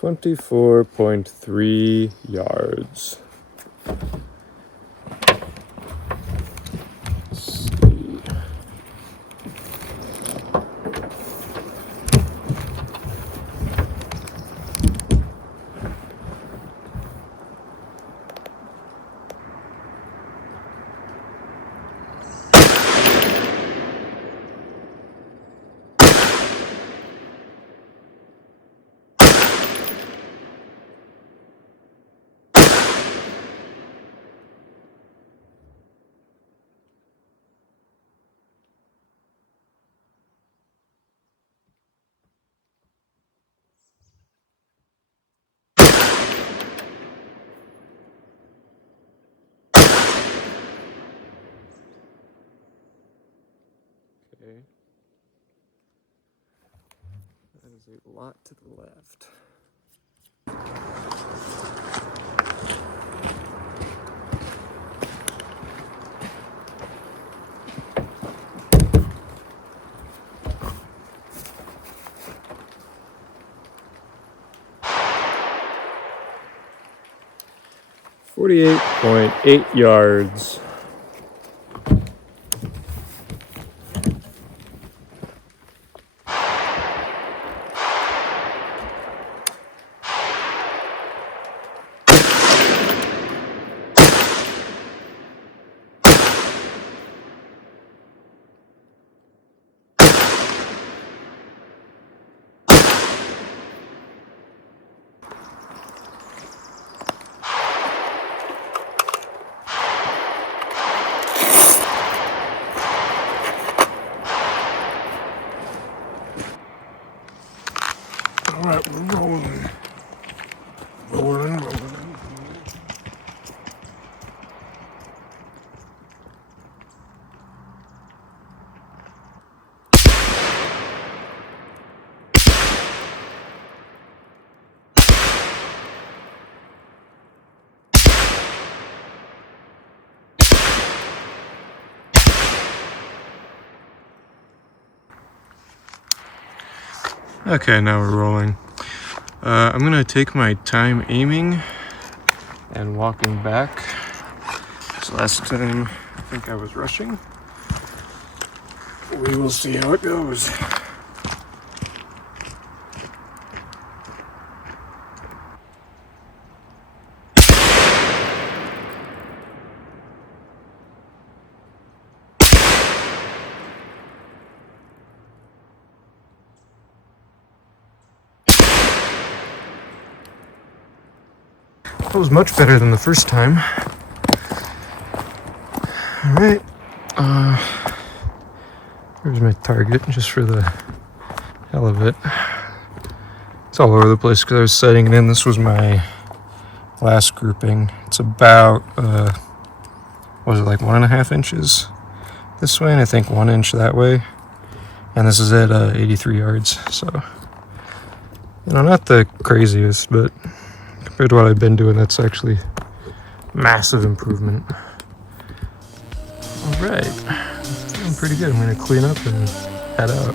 24.3 yards. Let's see. Okay. That is a lot to the left. .8 yards. All right, we're rolling. Rolling. Okay, now we're rolling. I'm gonna take my time aiming and walking back. So last time I think I was rushing. We will see how it goes. That was much better than the first time. All right. Here's my target, just for the hell of it. It's all over the place because I was setting it in. This was my last grouping. It's about, what was it, like 1.5 inches this way, and I think 1 inch that way. And this is at 83 yards. So, you know, not the craziest, but compared to what I've been doing, that's actually massive improvement. All right, feeling pretty good. I'm gonna clean up and head out.